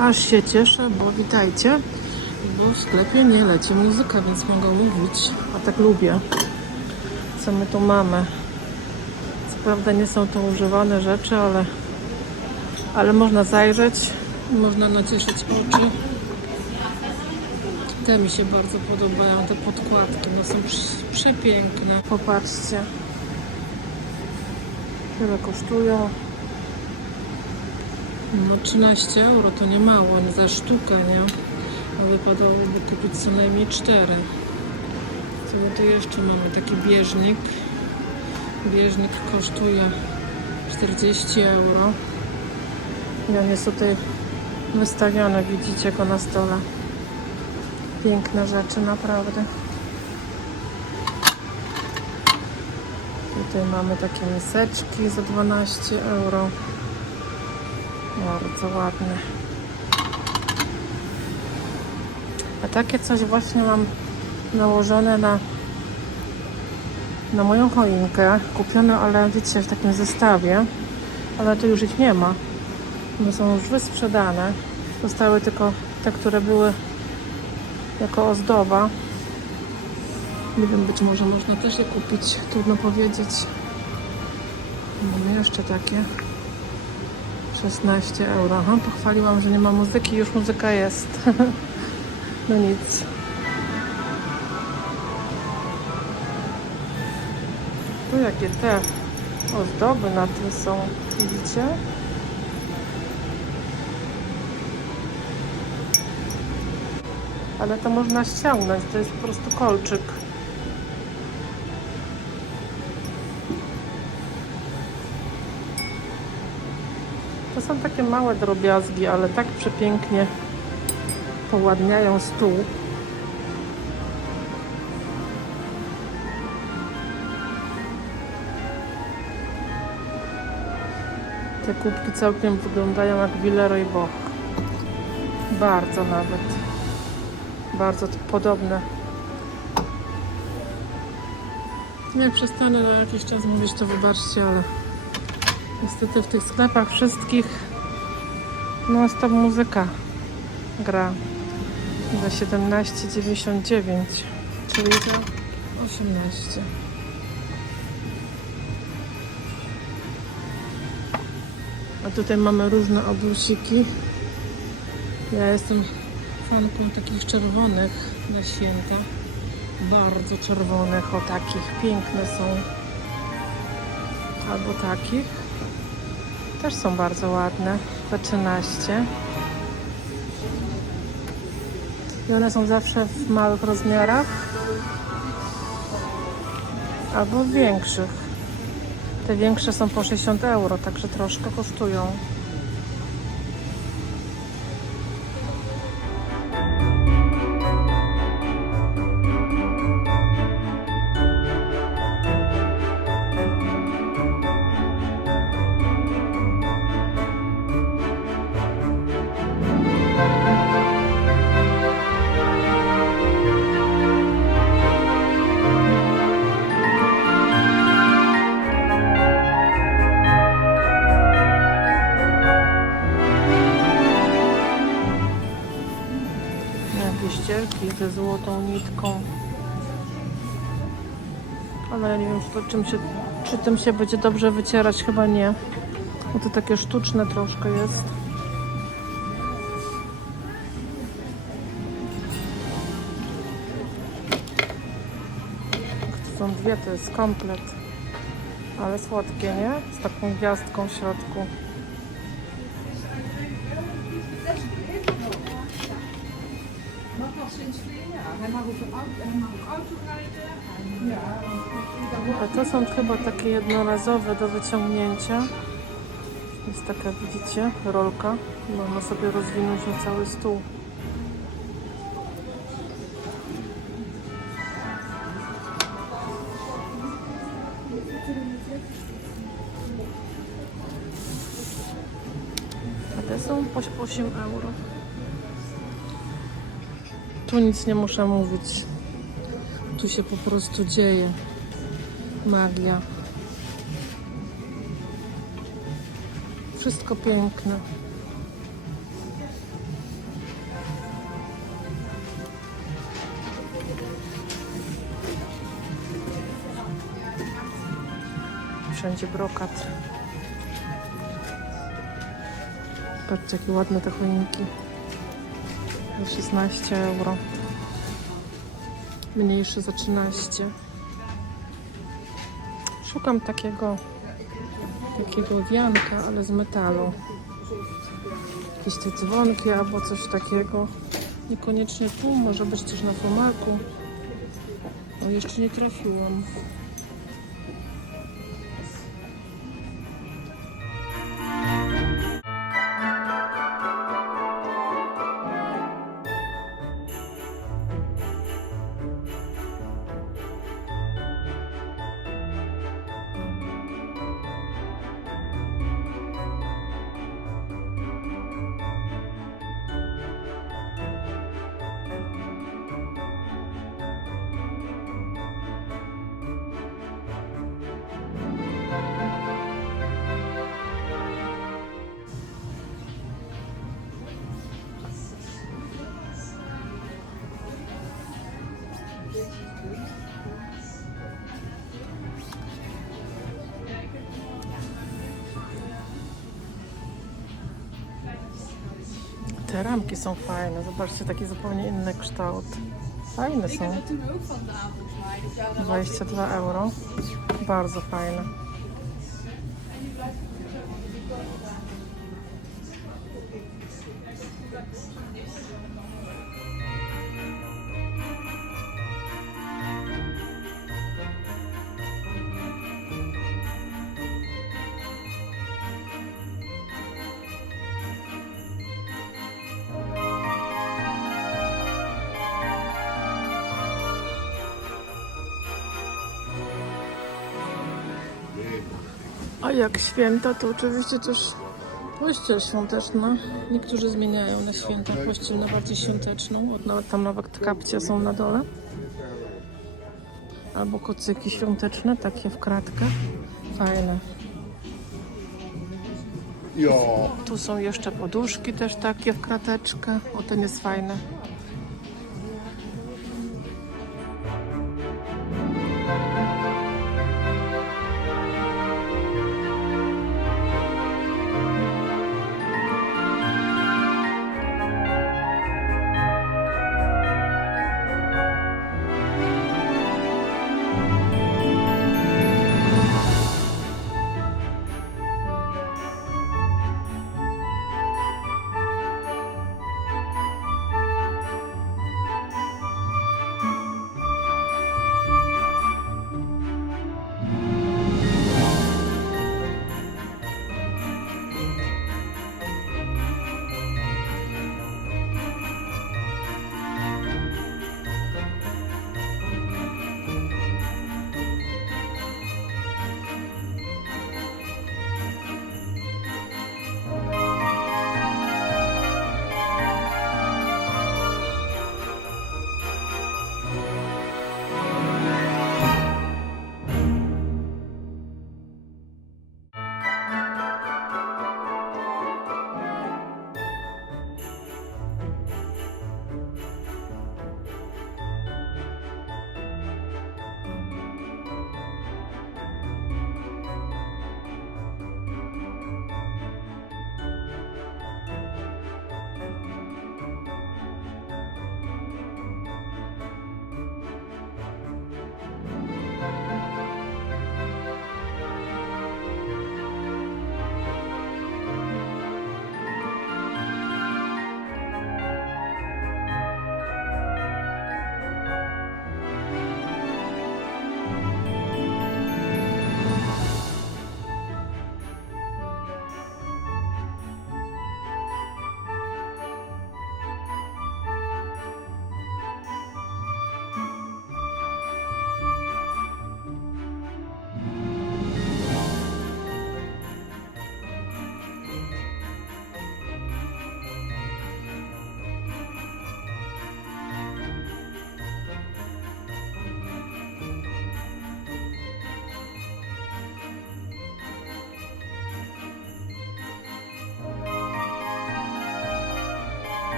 Aż się cieszę, bo witajcie, bo w sklepie nie leci muzyka, więc mogę mówić, a tak lubię. Co my tu mamy? Co prawda nie są to używane rzeczy, ale, ale można zajrzeć, można nacieszyć oczy. Te mi się bardzo podobają, te podkładki, no są prz- przepiękne. Popatrzcie. Tyle kosztują. No 13 euro to nie mało, nie za sztukę, nie? A wypadałoby kupić co najmniej 4. Co my tu jeszcze mamy? Taki bieżnik. Bieżnik kosztuje 40 euro. I on jest tutaj wystawiony, widzicie go na stole. Piękne rzeczy, naprawdę. Tutaj mamy takie miseczki za 12 euro. Bardzo ładne. A takie coś właśnie mam nałożone na, na moją choinkę. Kupione, ale wiecie, w takim zestawie. Ale tu już ich nie ma. One są już wysprzedane. Zostały tylko te, które były jako ozdoba. Nie wiem, być może można też je kupić. Trudno powiedzieć. Mamy jeszcze takie. 16 euro. Aha, pochwaliłam, że nie ma muzyki, już muzyka jest. no nic. Tu jakie te ozdoby na tym są, widzicie? Ale to można ściągnąć, to jest po prostu kolczyk. To są takie małe drobiazgi, ale tak przepięknie poładniają stół. Te kubki całkiem wyglądają jak Villeroy Boch. Bardzo nawet. Bardzo podobne. Jak przestanę na jakiś czas mówić, to wybaczcie, ale Niestety w tych sklepach wszystkich non stop muzyka gra. Za 17,99 czyli za 18 a tutaj mamy różne obrusiki ja jestem fanką takich czerwonych na święta. Bardzo czerwonych, o takich piękne są. Albo takich też są bardzo ładne. Za 13. I one są zawsze w małych rozmiarach. Albo w większych. Te większe są po 60 euro, także troszkę kosztują. Jakieś ścierki ze złotą nitką. Ale ja nie wiem, czy, czym się, czy tym się będzie dobrze wycierać. Chyba nie. Bo to takie sztuczne troszkę jest. To są dwie, to jest komplet. Ale słodkie, nie? Z taką gwiazdką w środku. A to są chyba takie jednorazowe do wyciągnięcia. Jest taka, widzicie, rolka. Można sobie rozwinąć na cały stół. A te są po 8 euro. Tu nic nie muszę mówić. Tu się po prostu dzieje magia. Wszystko piękne. Wszędzie brokat. Patrzcie, jakie ładne te choinki. Za 16 euro. Mniejszy za 13. Szukam takiego takiego wianka, ale z metalu. Jakieś te dzwonki albo coś takiego. Niekoniecznie tu, może być też na fomaku. O, jeszcze nie trafiłam. Te ramki są fajne. Zobaczcie, taki zupełnie inny kształt. Fajne są. er toen ook vandaan volgens mij. Dus ja, dan 22 euro. Bardzo fajne. A jak święta, to oczywiście też pościel świąteczna. Niektórzy zmieniają na święta pościel na bardziej świąteczną. Od nawet tam nawet kapcie są na dole. Albo kocyki świąteczne, takie w kratkę. Fajne. Ja, Tu są jeszcze poduszki też takie w krateczkę. O, ten jest fajny.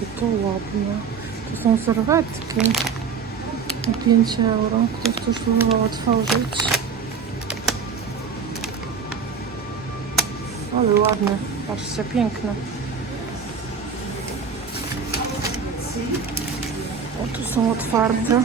Jakie to ładne. To są serwetki. Na 5 euro. Ktoś coś próbował otworzyć. Ale ładne. Patrzcie, piękne. O, tu są otwarte.